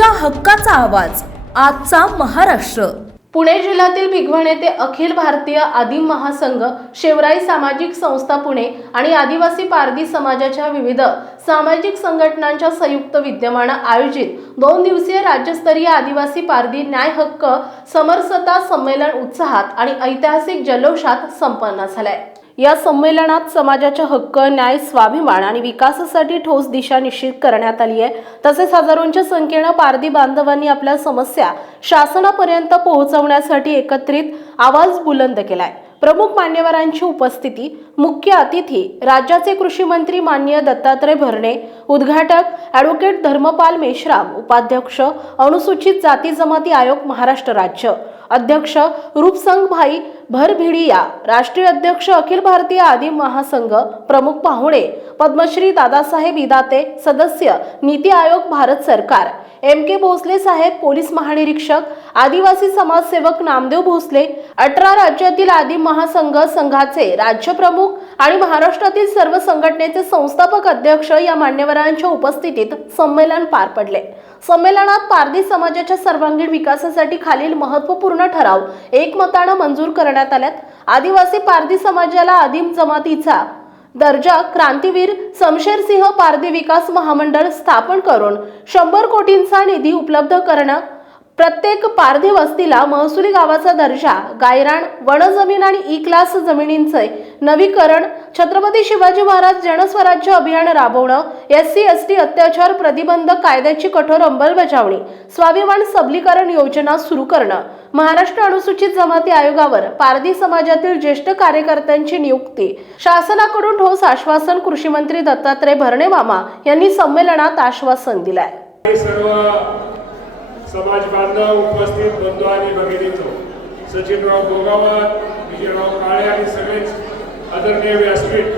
तुमच्या हक्काचा आवाज. आजचा महाराष्ट्र. पुणे जिल्ह्यातील भिगवण येथे अखिल भारतीय आदिम महासंघ शेवराई सामाजिक संस्था पुणे आणि आदिवासी पारधी समाजाच्या विविध सामाजिक संघटनांच्या संयुक्त विद्यमानं आयोजित दोन दिवसीय राज्यस्तरीय आदिवासी पारधी न्याय हक्क समरसता संमेलन उत्साहात आणि ऐतिहासिक जल्लोषात संपन्न झालाय. या संमेलनात समाजाच्या हक्क न्याय स्वाभिमान आणि विकासासाठी ठोस दिशा निश्चित करण्यात आली आहे. तसेच हजारोंच्या संख्येनं पारधी बांधवांनी आपल्या समस्या शासनापर्यंत पोहोचवण्यासाठी एकत्रित आवाज बुलंद केलाय. प्रमुख मान्यवरांची उपस्थिती मुख्य अतिथी राज्याचे कृषी मंत्री माननीय दत्तात्रय भरणे उद्घाटक ॲडव्होकेट धर्मपाल मेश्राम उपाध्यक्ष अनुसूचित जाती जमाती आयोग महाराष्ट्र राज्य. अध्यक्ष रूपसंगभाई भरभिडिया राष्ट्रीय अध्यक्ष अखिल भारतीय आदिम महासंघ प्रमुख पाहुणे पद्मश्री दादासाहेब इदाते सदस्य नीती आयोग भारत सरकार एम के भोसले साहेब पोलीस महानिरीक्षक आदिवासी समाजसेवक नामदेव भोसले अठरा राज्यातील आदिम महासंघ संघाचे राज्य प्रमुख आणि महाराष्ट्रातील सर्व संघटनेचे संस्थापक अध्यक्ष या मान्यवरांच्या उपस्थितीत संमेलन पार पडले. संमेलनात पारधी समाजाच्या सर्वांगीण विकासासाठी खालील महत्त्वपूर्ण ठराव एकमतानं मंजूर करण्यात आल्यात. आदिवासी पारधी समाजाला आदिम जमातीचा दर्जा क्रांतीवीर समशेरसिंह पारधी विकास महामंडळ स्थापन करून शंभर कोटींचा निधी उपलब्ध करणं प्रत्येक पारधी वस्तीला महसुली गावाचा दर्जा गायराण वनजमीन आणि ई क्लास जमिनींचे नवीकरण छत्रपती शिवाजी महाराज जनस्वराज्य अभियान राबवणं एस सी एस टी अत्याचार प्रतिबंधक कायद्याची कठोर अंमलबजावणी स्वाभिमान सबलीकरण योजना सुरू करणं महाराष्ट्र अनुसूचित जमाती आयोगावर पारधी समाजातील ज्येष्ठ कार्यकर्त्यांची नियुक्ती शासनाकडून ठोस आश्वासन कृषी मंत्री दत्तात्रय भरणे मामा यांनी संमेलनात आश्वासन दिलंय. सर्व समाज बांधव उपस्थित बंधू आणि भगिनींनो सचिनराव गोगावत विजयराव काळे आणि सगळेच आदरणीय व्यासपीठ.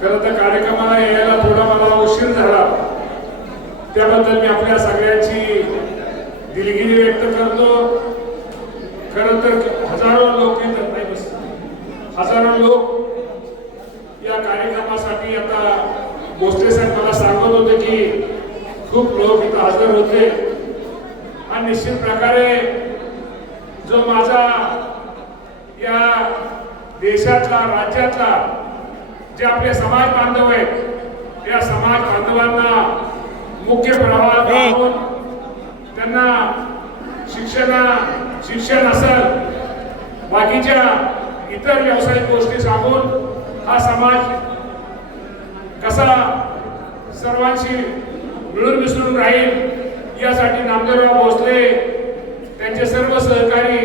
खरं तर कार्यक्रमाला यायला थोडा मला उशीर झाला. त्याबद्दल मी आपल्या सगळ्यांची दिलगिरी व्यक्त करतो खरं तर हजारो लोक इथं नाही बस हजारो लोक या कार्यक्रमासाठी आता भोसले साहेब मला सांगत होते की खूप लोक इथं हजर होते आणि निश्चित प्रकारे जो माझा या देशातला राज्यातला जे आपले समाज बांधव आहेत त्या समाज बांधवांना मुख्य प्रवाहात आणून त्यांना शिक्षणा शिक्षण असेल बाकीच्या इतर व्यावसायिक गोष्टी सांगून हा समाज कसा सर्वांशी मिळून मिसळून राहील यासाठी नामदेवराव भोसले त्यांचे सर्व सहकारी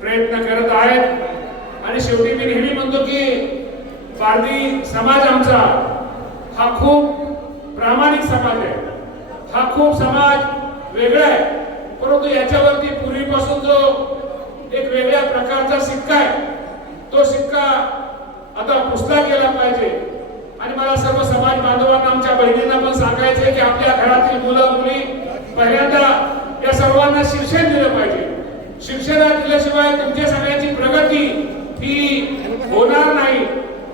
प्रयत्न करत आहेत आणि शेवटी मी नेहमी म्हणतो की पारधी समाज आमचा हा खूप प्रामाणिक समाज आहे हा खूप समाज वेगळा आहे परंतु याच्यावरती पूर्वीपासून जो एक वेगळ्या प्रकारचा सिक्का आहे तो सिक्का आता पुसला गेला पाहिजे. आणि मला सर्व समाज बांधवांना आमच्या बहिणींना पण सांगायचे की आपल्या घरातील मुलं मुली पहिल्यांदा या सर्वांना शिक्षण दिलं पाहिजे. शिक्षणा दिल्याशिवाय तुमच्या सगळ्यांची प्रगती ही होणार नाही.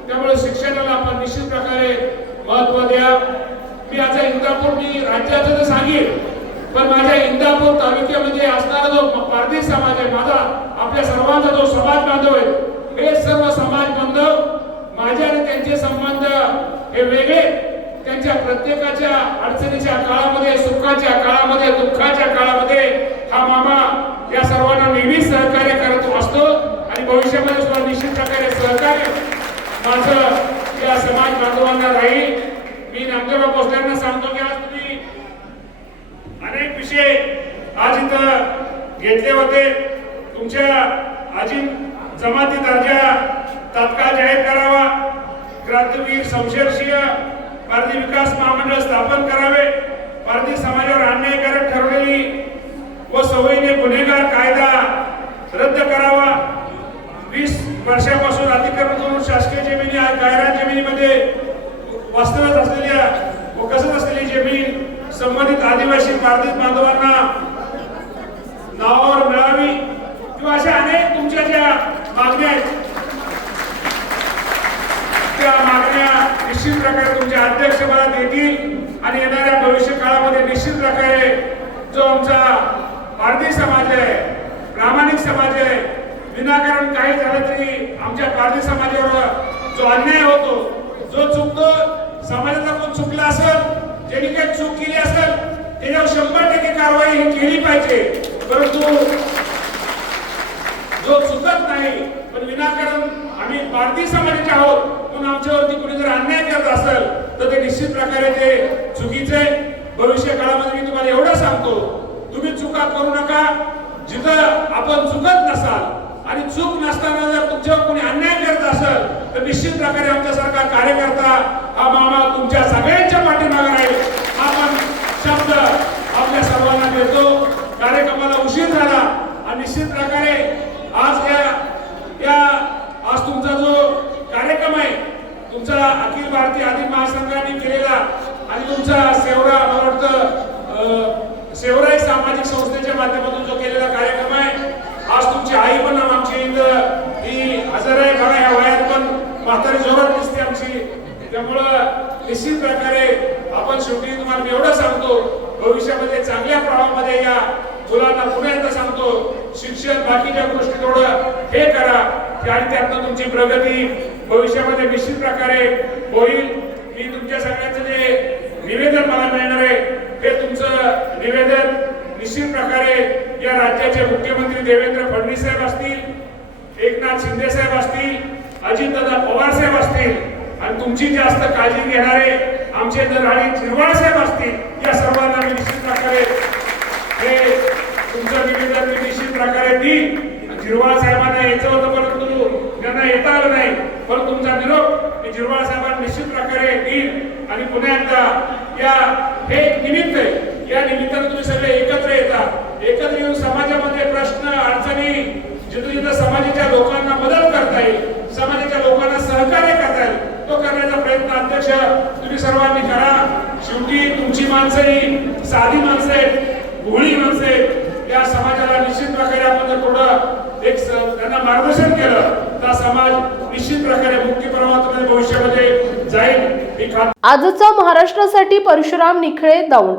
त्यामुळे शिक्षणाला आपण निश्चित प्रकारे महत्त्व द्या. मी आता इंदापूर मी राज्याचं तर सांगेन. पण माझ्या इंदापूर तालुक्यामध्ये असणारा जो पारधी समाज आहे माझा आपल्या सर्वांचा जो समाज बांधव आहे हे सर्व समाज बांधव माझे आणि त्यांचे संबंध हे वेगळे. त्यांच्या प्रत्येकाच्या अडचणीच्या काळामध्ये सुखाच्या काळामध्ये दुःखाच्या काळामध्ये हा मामा या सर्वांना नेहमीच सहकार्य करत असतो आणि भविष्यामध्ये सुद्धा निश्चित प्रकारे सहकार्य माझं या समाज बांधवांना राहील. मी नामदेवराव भोसल्यांना सांगतो की आज अनेक विषय आज इथं घेतले होते. तुमच्या आजी जमाती दर्जा तात्काळ जाहीर करावा. क्रांतीवीर शमशेरसिंह पारधी विकास महामंडळ स्थापन करावे. पारधी समाजावर अन्यायकारक ठरवलेली व सवयीने गुन्हेगार कायदा रद्द करावा. वीस वर्षापासून अतिक्रमण करून शासकीय जमिनी गायरान जमिनीमध्ये वास्तव्यात असलेली व कसत असलेली जमीन संबंधित आदिवासी पारधी बांधवांना नावावर मिळावी किंवा अशा अनेक तुमच्या ज्या मागण्या आहेत त्या मागण्या निश्चित प्रकारे तुमच्या अध्यक्षपदात येतील आणि येणाऱ्या भविष्य काळामध्ये निश्चित प्रकारे जो आमचा पारधी समाज आहे प्रामाणिक समाज आहे विनाकारण काही झालं तरी आमच्या पारधी समाजावर जो अन्याय होतो जो चुकतो समाजाचा कोण चुकला असेल ज्यांनी काही चूक केली असेल त्याच्यावर शंभर टक्के कारवाई ही केली पाहिजे. परंतु जो चुकत नाही पण विनाकारण आम्ही भारतीय समाजाचे आहोत म्हणून आमच्यावरती कुणी जर अन्याय करत असेल तर ते निश्चित प्रकारे ते चुकीचे भविष्य काळामध्ये मी तुम्हाला एवढं सांगतो तुम्ही चुका करू नका. जिथं आपण चुकत नसाल आणि चूक नसताना जर तुमच्यावर कोणी अन्याय करत असेल तर निश्चित प्रकारे आमच्यासारखा कार्यकर्ता हा मामा तुमच्या सगळ्यांच्या पाठीमागे राहील. आपण शब्द आपल्या सर्वांना देतो कार्यक्रमाला उशीर झाला आणि निश्चित प्रकारे आज या या आज तुमचा जो कार्यक्रम आहे तुमचा अखिल भारतीय आदिम महासंघाने केलेला आणि तुमचा सेवरा मला वाटतं अं, सामाजिक संस्थेच्या माध्यमातून जो केलेला कार्यक्रम आहे आज तुमची आई पण आमची इथं ही हजर आहे बघा ह्या वयात पण म्हातारी जोरात दिसते आमची. त्यामुळं निश्चित प्रकारे आपण शेवटी तुम्हाला मी एवढं सांगतो भविष्यामध्ये चांगल्या प्रवाहामध्ये या मुलांना पुन्हा एकदा सांगतो शिक्षण बाकीच्या गोष्टी थोडं हे करा आणि त्यातनं तुमची प्रगती भविष्यामध्ये निश्चित प्रकारे होईल. मी तुमच्या सगळ्यांचं जे निवेदन मला मिळणार आहे हे तुमचं निवेदन निश्चित प्रकारे या राज्याचे मुख्यमंत्री देवेंद्र फडणवीस साहेब असतील एकनाथ शिंदे साहेब असतील अजितदादा पवार साहेब असतील आणि तुमची जास्त काळजी घेणारे आमचे दराळी झिरवाळ साहेब असतील या सर्वांना मी निश्चित प्रकारे हे तुमचं निवेदन मी निश्चित प्रकारे दी झिरवाळ साहेबांना यायचं होतं परंतु त्यांना येता आलं नाही. पण तुमचा निरोप मी झिरवाळ साहेबांना निश्चित प्रकारे देईन. आणि पुन्हा एकदा या हे निमित्त आहे या निमित्तानं तुम्ही सगळे एकत्र येता एकत्र येऊन समाजामध्ये प्रश्न अडचणी जिथं जिथं समाजाच्या लोकांना मदत करता येईल समाजाच्या लोकांना सहकार्य करता येईल तो करण्याचा प्रयत्न अध्यक्ष तुम्ही सर्वांनी करा. शेवटी तुमची माणसं ही साधी माणसं आहेत भोळी माणसं आहेत. या समाजाला निश्चित प्रकारे आपण जर थोडं एक त्यांना मार्गदर्शन केलं तर समाज निश्चित प्रकारे मुक्ती प्रवाहामध्ये भविष्यामध्ये जाईल. आजचा महाराष्ट्रासाठी परशुराम निखळे दौंड.